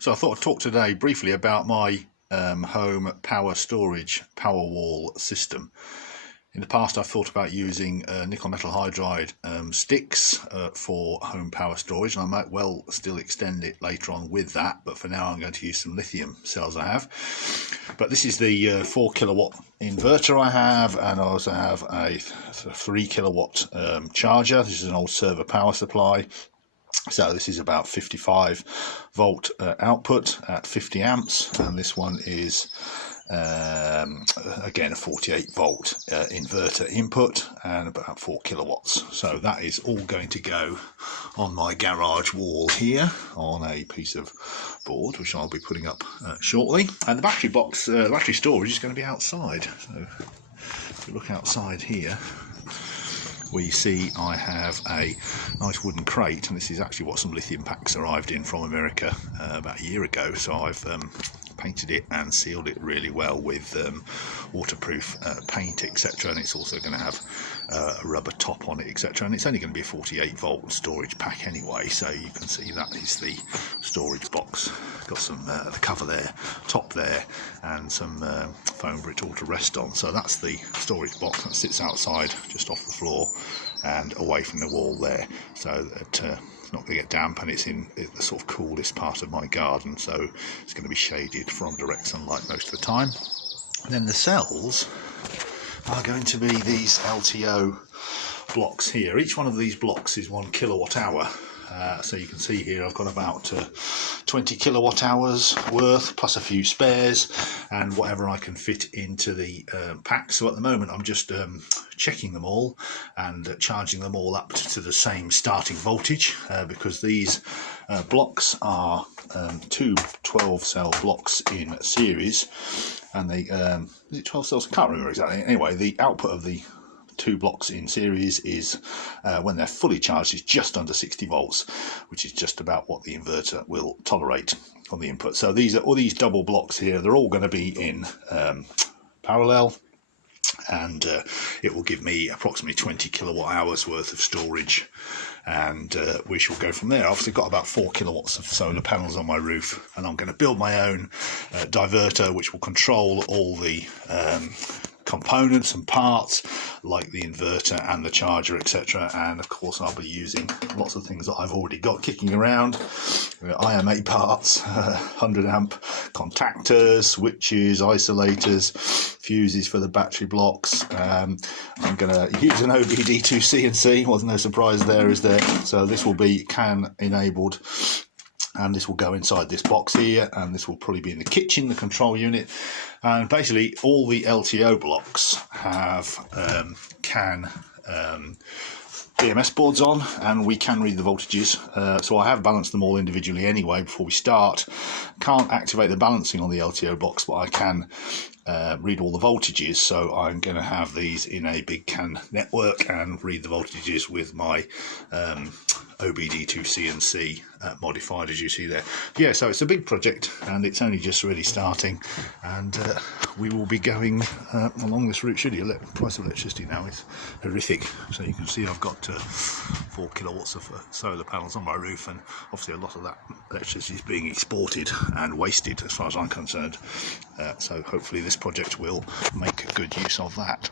So I thought I'd talk today briefly about my home power storage Powerwall system. In the past I've thought about using nickel metal hydride sticks for home power storage, and I might well still extend it later on with that, but for now I'm going to use some lithium cells I have. But this is the 4 kilowatt inverter I have, and I also have a 3 kilowatt charger. This is an old server power supply. So this is about 55 volt output at 50 amps, and this one is again a 48 volt inverter input and about 4 kilowatts. So that is all going to go on my garage wall here on a piece of board, which I'll be putting up shortly. And the battery box, battery storage is going to be outside. So if you look outside here, we see I have a nice wooden crate, and this is actually what some lithium packs arrived in from America about a year ago. So I've painted it and sealed it really well with waterproof paint, etc., and it's also going to have a rubber top on it, etc., and it's only going to be a 48 volt storage pack anyway. So you can see that is the storage box. Got some the cover there, top there, and some foam for it all to rest on. So that's the storage box that sits outside just off the floor and away from the wall there, so that it's not going to get damp, and it's in the sort of coolest part of my garden, so it's going to be shaded from direct sunlight most of the time. Then the cells are going to be these LTO blocks here. Each one of these blocks is 1 kilowatt hour. So you can see here I've got about 20 kilowatt hours worth, plus a few spares and whatever I can fit into the pack. So at the moment I'm just checking them all and charging them all up to the same starting voltage, because these blocks are two 12 cell blocks in series, and they is it 12 cells? I can't remember exactly. Anyway, the output of the 2 blocks in series is when they're fully charged is just under 60 volts, which is just about what the inverter will tolerate on the input. So these are all these double blocks here, they're all going to be in parallel, and it will give me approximately 20 kilowatt hours worth of storage, and we shall go from there. I've obviously got about 4 kilowatts of solar panels on my roof, and I'm going to build my own diverter which will control all the components and parts like the inverter and the charger, etc. And of course I'll be using lots of things that I've already got kicking around, IMA parts, 100 amp contactors, switches, isolators, fuses for the battery blocks. I'm going to use an OBD2 CNC, wasn't no surprise there, is there? So this will be CAN enabled, and this will go inside this box here, and this will probably be in the kitchen, the control unit. And basically all the LTO blocks have CAN BMS boards on, and we can read the voltages. So I have balanced them all individually anyway before we start. Can't activate the balancing on the LTO box, but I can read all the voltages. So I'm going to have these in a big CAN network and read the voltages with my OBD2 CNC modified, as you see there. Yeah, so it's a big project and it's only just really starting, and we will be going along this route. The price of electricity now is horrific, so you can see I've got 4 kilowatts of solar panels on my roof, and obviously a lot of that electricity is being exported and wasted as far as I'm concerned. So hopefully this project will make good use of that.